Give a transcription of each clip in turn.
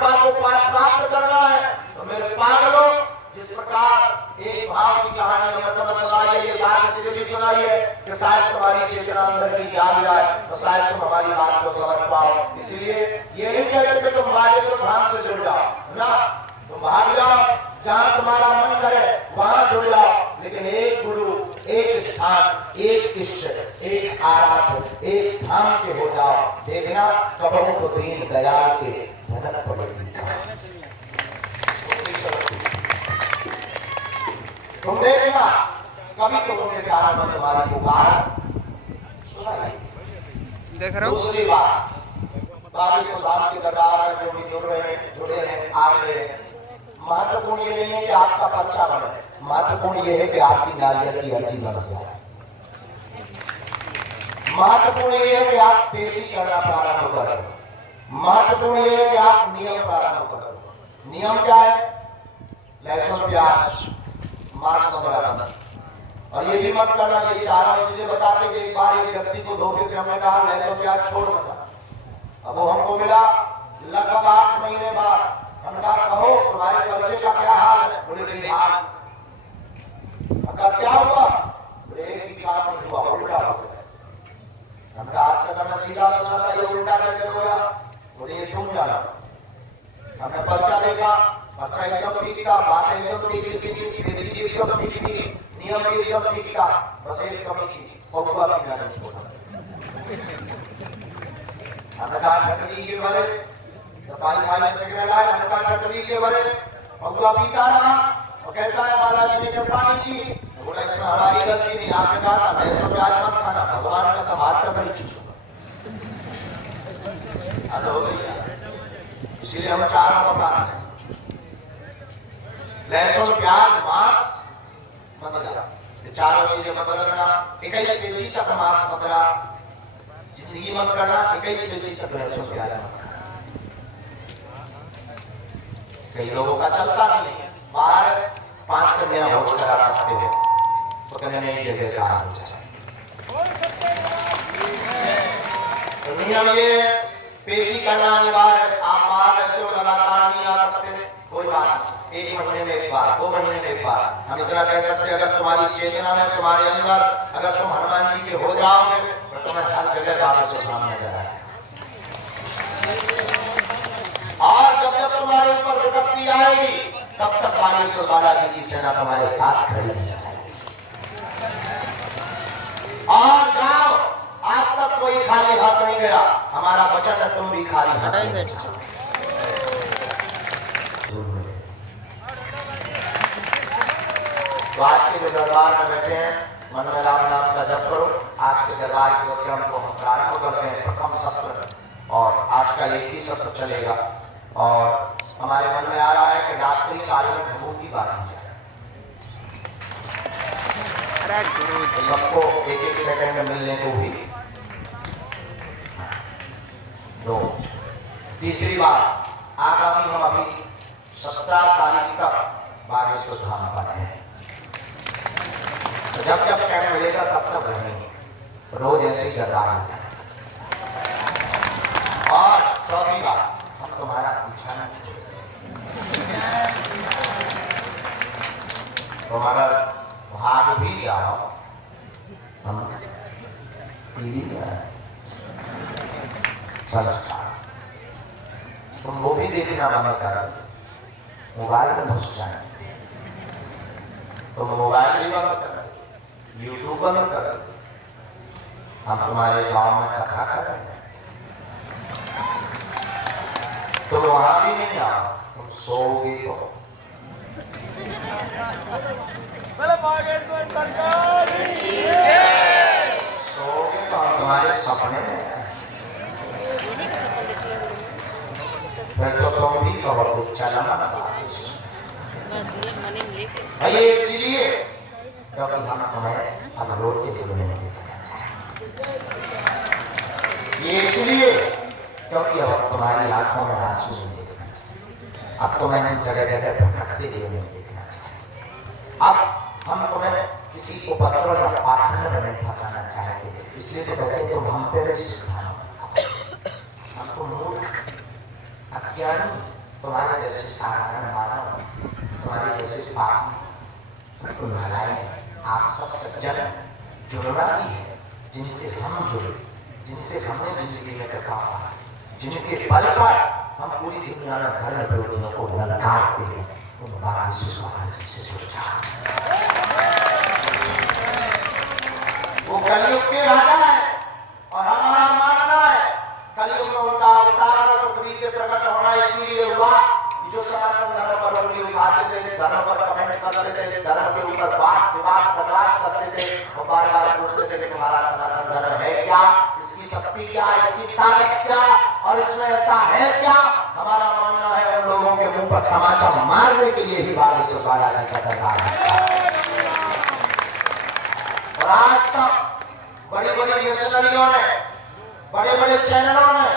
को प्राप्त करना है तो मेरे पागलों, जिस प्रकार एक भाव की कहानी हमें तुम्हें सुनाई है, ये बात इसलिए भी सुनाई है कि शायद तुम्हारी चेतना अंदर की जाग जाए तो शायद तुम हमारी बात को समझ पाओ। इसलिए ये नहीं कहते कि तुम बागेश्वर धाम से जुड़ जाओ ना, तुम भाग जाओ, जहां तुम्हारा मन करे वहां जुड़ जाओ, लेकिन एक गुरु, एक स्थान, एक इष्ट, एक आराध्य, एक धाम के हो जाओ। देखना कबरों को दीन दयाल के भजन पड़ेगी। तुम देखना कभी तो उनके कारण में तुम्हारी पुकार सुनाई। देख रहा हूँ। दूसरी बात, बागेश्वर धाम के दरबार में जो भी जुड़े हैं, आ गए हैं, महत्वपूर्ण ये नहीं है कि आपका पर्चा बने, महत्वपूर्ण ये है कि आपकी नारियल की अर्जी बन जाए। महत्वपूर्ण ये है कि आप पेशी करना प्रारंभ करें। महत्वपूर्ण ये है कि आप नियम प्रारंभ करें। नियम क्या है? लहसुन प्याज मांस वगैरह बंद। और ये भी मत करना, ये चारों इसलिए बताते कि एक बार एक व्यक्ति को धोखे से हमने कहा लहसुन प्याज छोड़ मत। अब वो हमको मिला लगभग 8 महीने बाद, हमने कहा कहो तुम्हारे पर्चे का क्या हाल है? बोले बेहाल। क्या हुआ? बोले एक भी काम नहीं हुआ, उल्टा हो गया। हमने कहा आज तक हमने सीधा सुना था, ये उल्टा कैसे हो गया? बोले ये तुम जानो। हमने पर्चा देखा, पर्चा एकदम ठीक था, बातें एकदम ठीक थी, पेशी एकदम ठीक थी, नियम एकदम ठीक था, बस एक कमी थी, पौवा भी जाना छोड़ा। हमने कहा ठंडी के बारे भाई सिगरेट आए, हमने कहा ठंडी के बारे पौवा पीता रहा और कहता है बालाजी ने कृपाणी की। तो बोला इसमें हमारी गलती नहीं, आपने कहा था लहसुन प्याज मत खाना, भगवान का समाज का परीक्षा हो गई। इसीलिए हम चारों बता रहे हैं, लहसुन प्याज मांस मदिरा, चारों चीजें मत रखना। 21 पेशी तक मांस मदिरा जिंदगी मत करना, 21 पेशी तक लहसुन प्याज मत करना। कई लोगों का चलता नहीं है, बाहर 5 कन्या भोज करा सकते हैं तो कहने नहीं जगह कहा हो जाए। तो नियम ये पेशी करना अनिवार्य है। आप बाहर रहते हो, लगातार नहीं आ सकते, कोई बात नहीं, 1 महीने में एक बार, 2 महीने में एक बार। हम इतना कह सकते हैं, अगर तुम्हारी चेतना में, तुम्हारे अंदर अगर तुम हनुमान जी के हो जाओगे तो तुम्हें हर जगह बागेश्वर धाम नजर आएगा। और जब जब तुम्हारे ऊपर विपत्ति आएगी तब तक बागेश्वर बालाजी की सेना तुम्हारे साथ खड़ी है। और जाओ, आज तक कोई खाली हाथ नहीं गया, हमारा वचन है तुम भी खाली हाथ नहीं जाओ। तो आज के जो दरबार में बैठे हैं, मन में राम नाम का जप करो। आज के दरबार के क्रम को हम प्रारंभ करते हैं, प्रथम सत्र, और आज का एक ही सत्र चलेगा। और हमारे मन में आ रहा है कि रात्रि काल में विभूति बांटी जाए, तो सबको 1-1 सेकंड मिलने को भी दो। तीसरी बात, आगामी हम अभी 17 तारीख तक बागेश्वर धाम पाते हैं, तो जब जब टाइम मिलेगा तब तक रहेंगे, रोज ऐसे ही दरबार होता है। और चौथी बात, हम तुम्हारा पूछा ना तुम अगर भाग भी जाओ, हम तुम वो भी देखना बंद कर, मोबाइल में घुस जाए, तुम मोबाइल भी बंद कर, यूट्यूब बंद कर, हम तुम्हारे गांव में कथा कर रहे हैं, तुम वहां भी नहीं आओ, तुम सोओगे तो सोओगे तो हम तुम्हारे सपने में, फिर तो तुम भी कहो कुछ चला ये इसलिए क्योंकि हम तुम्हें अब रोज के दिल में देखना चाहते, ये इसलिए क्योंकि अब तुम्हारी आंखों में आंसू नहीं देखना चाहते, अब तुम्हें जगह जगह भटकते दिल में देखना चाहते, अब हम तुम्हें किसी उपद्रव या पाखंड में फंसाना चाहते, इसलिए तो कहते हैं तुम हम पे भी श्रद्धा, हमको मूर्ख, अज्ञानी, तुम्हारे जैसे साधारण मानव, तुम्हारे जैसे पापी, तुम्हारे आप सब सज्जन जुड़ना ही है, जिनसे हम जुड़े, जिनसे हमने जिंदगी में कृपा पाया, जिनके बल पर हम पूरी दुनिया में धर्म विरोधियों को ललकारते हैं, उन बाबा जी से जुड़ जाओ। वो कलयुग के राजा है और हमारा मानना है कलयुग में उनका अवतार और पृथ्वी से प्रकट होना इसीलिए हुआ कि जो सनातन धर्म पर उंगली उठाते थे, धर्म पर कमेंट करते थे, धर्म के ऊपर बात विवाद बर्बाद करते थे, वो बार बार पूछते थे कि तुम्हारा सनातन धर्म है क्या, इसकी शक्ति क्या, इसकी ताकत क्या और इसमें ऐसा है क्या। हमारा मानना है उन लोगों के मुंह पर तमाचा मारने के लिए ही बाबा से बाला जाता है। और आज तक बड़ी बड़ी मिशनरियों ने, बड़े बड़े चैनलों ने,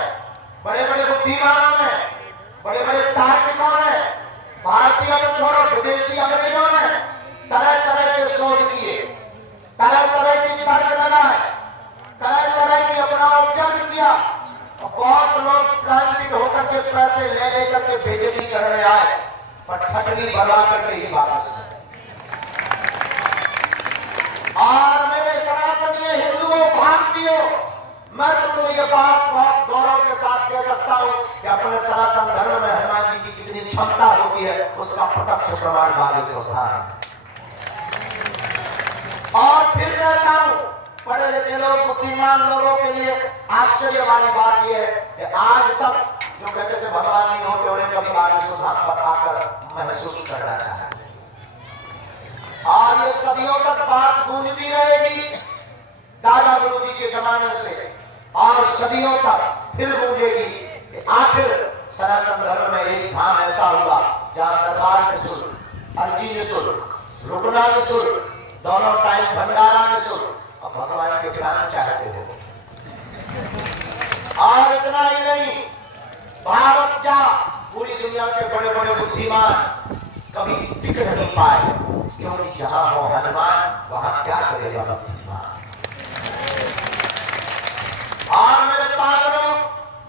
बड़े बड़े बुद्धिमानों ने, बड़े बड़े तार्किकों ने, भारतीय को छोड़ो विदेशी अंग्रेजों ने तरह तरह के शोध किए, तरह तरह की तर्क लगाए, तरह तरह की अपना उपजन किया और बहुत लोग प्रांतिक होकर के पैसे ले लेकर के बेइज्जती करने आए, पर ठगनी भरवा करके ही वापस गए। और मेरे सनातनीय हिंदुओं भारतीयों, मैं तुमसे ये बात बहुत गौरव के साथ कह सकता हूँ कि अपने सनातन धर्म में हनुमान जी की कितनी क्षमता होती है उसका प्रत्यक्ष प्रमाण बाबा से होता है। और फिर कहता हूँ पढ़े लिखे लोग, बुद्धिमान लोगों के लिए आश्चर्य वाली बात यह है कि आज तक जो कहते थे भगवान नहीं होते उन्हें कभी बाबा सुधाम पर आकर महसूस करना चाहिए। और ये सदियों तक बात गूंजती रहेगी दादा गुरु जी के जमाने से और सदियों तक फिर गूंजेगी कि आखिर सनातन धर्म में एक धाम ऐसा हुआ जहां दरबार निःशुल्क, अर्जी निःशुल्क, रुकना निःशुल्क, दोनों टाइम भंडारा निःशुल्क और भगवान के प्राण चाहते हो। और इतना ही नहीं, भारत जा पूरी दुनिया के बड़े बड़े बुद्धिमान कभी टिक नहीं पाए, क्योंकि जहां हो हनुमान वहां क्या करेगा बुद्धिमान। और मेरे पागलों,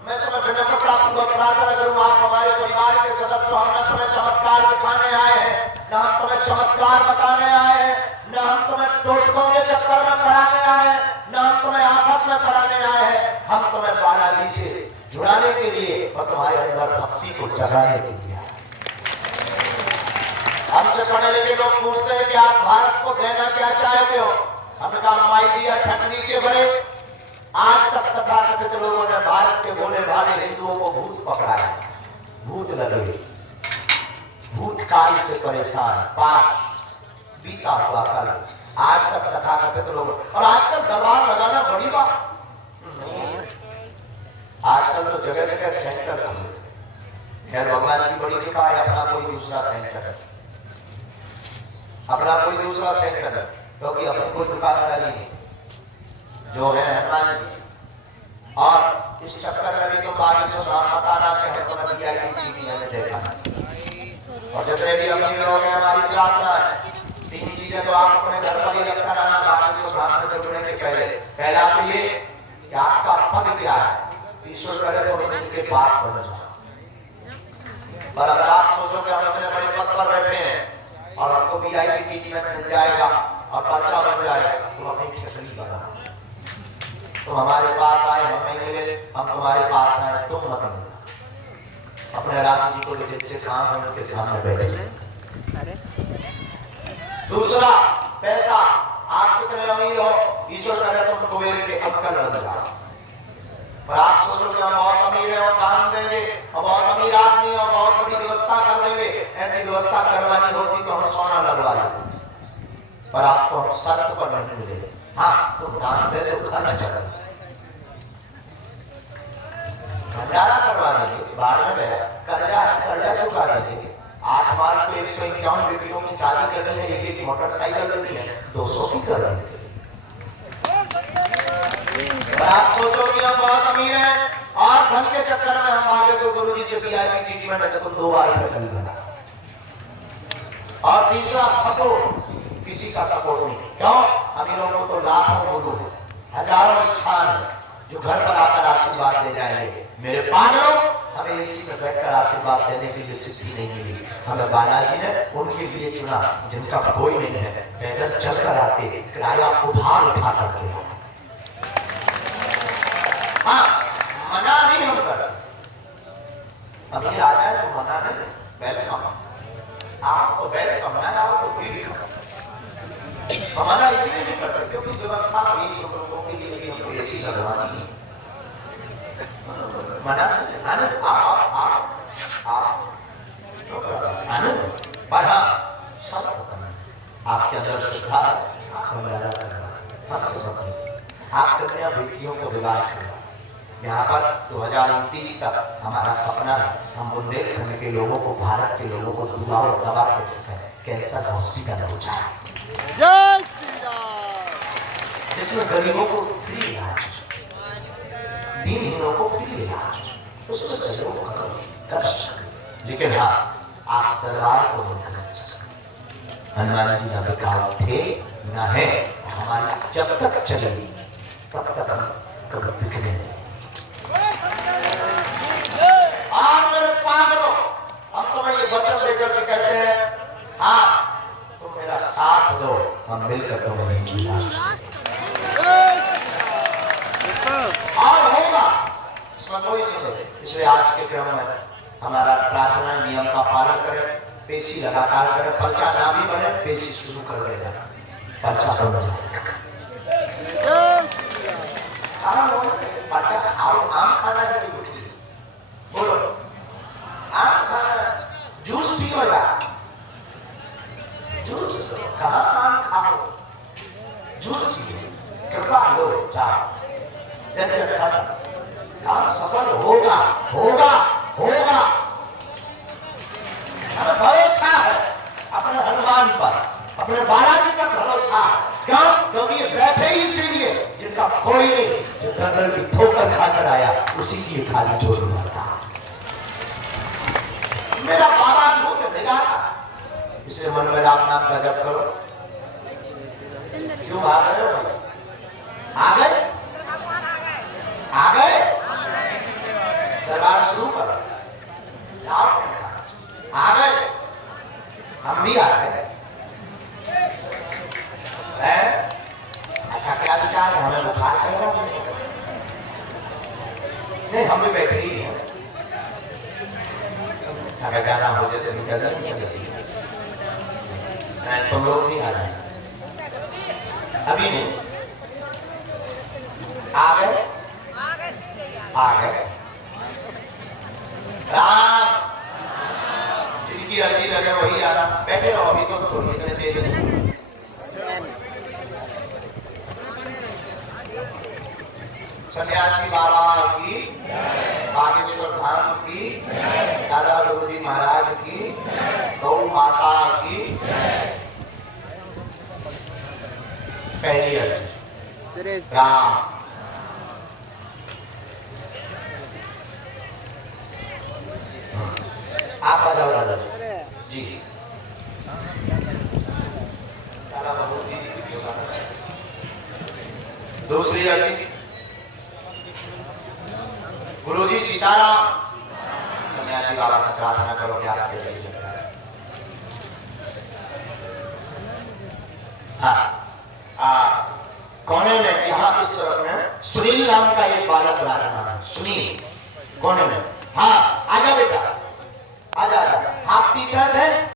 मैं तुम्हें विनम्रता पूर्वक प्रार्थना करूं, आप हमारे परिवार के सदस्य हो, हम न तुम्हें चमत्कार दिखाने आए हैं, न हम तुम्हें चमत्कार बताने आए हैं, न हम तुम्हें टोटकों के चक्कर में पढ़ाने आए हैं, न हम तुम्हें आफत में पढ़ाने आए हैं। हम तुम्हें बालाजी से जुड़ाने के लिए और तुम्हारे अंदर भक्ति को जगाने के लिए। हमसे पढ़े लिखे लोग पूछते हैं कि आप भारत को देना क्या चाहते हो, हमने कहा माई दिया ठकनी के भरे। आज तक तथाकथित लोगों ने भारत के भोले भाले हिंदुओं को भूत पकड़ा है, भूत लगे, भूतकाल से परेशान, पाप बीता हुआ कल, आज तक तथाकथित लोग। और आजकल दरबार लगाना बड़ी बात नहीं, आजकल तो जगह जगह सेंटर है। भगवान की बड़ी कृपा है, अपना कोई दूसरा सेंटर है, अपना कोई दूसरा सेंटर है, क्योंकि अपनी कोई दुकानदारी नहीं जो है हनुमान जी। और इस चक्कर में भी तुम बाकी से नाम बताना कि हम तुम्हें VIP ने देखा है। और जितने भी अमीर लोग हैं, हमारी प्रार्थना है 3 चीजें तो आप अपने घर पर ही रखा रहना बाकी से धाम में जुड़ने के पहले। पहला तो ये कि आपका पद क्या है, ईश्वर करे तो इनके बात बन जाए। पर अगर आप सोचो कि हम इतने बड़े पद पर बैठे हैं और हमको VIP ट्रीटमेंट मिल जाएगा और पर्चा बन जाएगा, तो अपनी ठेकड़ी बना। तुम हमारे पास आए, हम नहीं मिले, हम तुम्हारे पास आए, तुम मत मिलना। अपने राम जी को जिससे काम है उनके सामने बैठे। दूसरा, पैसा। आप कितने अमीर हो, ईश्वर करे तुम कुबेर के अंकल बन जाओ। पर आप सोचो कि हम बहुत अमीर हैं और दान देंगे और बहुत अमीर आदमी और बहुत बड़ी व्यवस्था कर देंगे। ऐसी व्यवस्था करवानी होती तो हम सोना लगवा लेते, पर आपको हम शर्त पर नहीं मिले। हाँ, तुम दान दे दो, खर्च करो, भंडारा करवा देंगे, बाढ़ में गया कर्जा चुका देंगे। 8 मार्च को 151 बेटियों की शादी करनी है, एक मोटरसाइकिल देनी है, 200 की कर देंगे। आप सोचो कि हम बहुत अमीर हैं और धन के चक्कर में हम आगे से गुरु जी से VIP ट्रीटमेंट है तो 2 बार कभी बना। और तीसरा, सपोर्ट। किसी का सपोर्ट नहीं, क्यों? अमीरों को तो लाखों गुरु, हजारों स्थान जो घर पर आकर आशीर्वाद दे जाएंगे। मेरे पागलों, हमें इसी में बैठकर आशीर्वाद देने के लिए सिद्धि नहीं मिली। हमें बालाजी ने उनके लिए चुना जिनका कोई नहीं है, पैदल चलकर आते, किराया उधार उठा करके आते। हाँ, मना नहीं हम कर, अभी आ जाए तो मना नहीं, वेलकम। आपको वेलकम है, आपको वेलकम। हमारा इसीलिए नहीं करते क्योंकि व्यवस्था अभी लोगों के लिए भी हमको ऐसी लगवानी है। मना आनंद पर हाँ सब आपके अंदर श्रद्धा है, हम सब आप कन्या बेटियों को विवाह करना। यहाँ पर 2029 तक हमारा सपना है हम बुंदेलखंड के लोगों को, भारत के लोगों को दुआ और दवा दे सकें, कैंसर हॉस्पिटल हो जाए जिसमें गरीबों को फ्री इलाज, दीनहीनों को फ्री इलाज, उसमें सहयोग कर सकते। लेकिन हाँ, आप दरबार को नहीं कर सकते। हनुमान जी ना बिकाऊ थे न है, हमारी जब तक चलेगी तब तक हम कभी बिकने नहीं। हम तुम्हें ये वचन देकर के कहते हैं, हाँ तुम मेरा साथ दो, हम मिलकर तुम्हें और होगा, इसमें कोई चीज। इसलिए आज के क्रम में हमारा प्रार्थना नियम का पालन करें, पेशी लगातार करें, पर्चा ना भी बने पेशी शुरू कर देगा, पर्चा बन जाएगा। पर्चा खाओ, आम खाना है तो उठिए, बोलो आम खाना, जूस पियो यार, जूस कहाँ आम खाओ, जूस पियो, कृपा लो जाओ, आप सफल होगा होगा होगा। हमें भरोसा है अपने हनुमान पर, अपने बालाजी पर भरोसा है। क्यों? क्योंकि ये बैठे ही इसीलिए जिनका कोई नहीं, जो दंगल की ठोकर खाकर आया उसी की खाली झोली मारता। मेरा बाबा मुझे मिला था, इसलिए मन में राम नाम का जप करो। क्यों आ गए हो? आ गए? आ गए? दरबार शुरू करो। आ गए? हम भी आ गए। अच्छा क्या विचार है? हमें बुखार चल रहा है? नहीं, हम भी बैठे ही हैं। अगर जाना हो जाए तो निकल जाए, तुम लोग नहीं आ रहे अभी नहीं। आ गए? आ गए। राम जिनकी अर्जी लगे वही आना। बैठे रहो, अभी तो थोड़ी देर तेज। सन्यासी बाबा की, बागेश्वर धाम की, दादा गुरुजी महाराज की, गौ माता की पहली अर्जी। राम आप आ जाओ दादा जी। दूसरी अर्जी, गुरुजी सीताराम। सन्यासी बाबा से प्रार्थना करो कि आपके लिए कोने में, यहाँ इस तरफ में सुनील नाम का एक बालक विराजमान है। सुनील कोने में, हाँ आजा बेटा, आजा आजा। हाफ टी शर्ट है,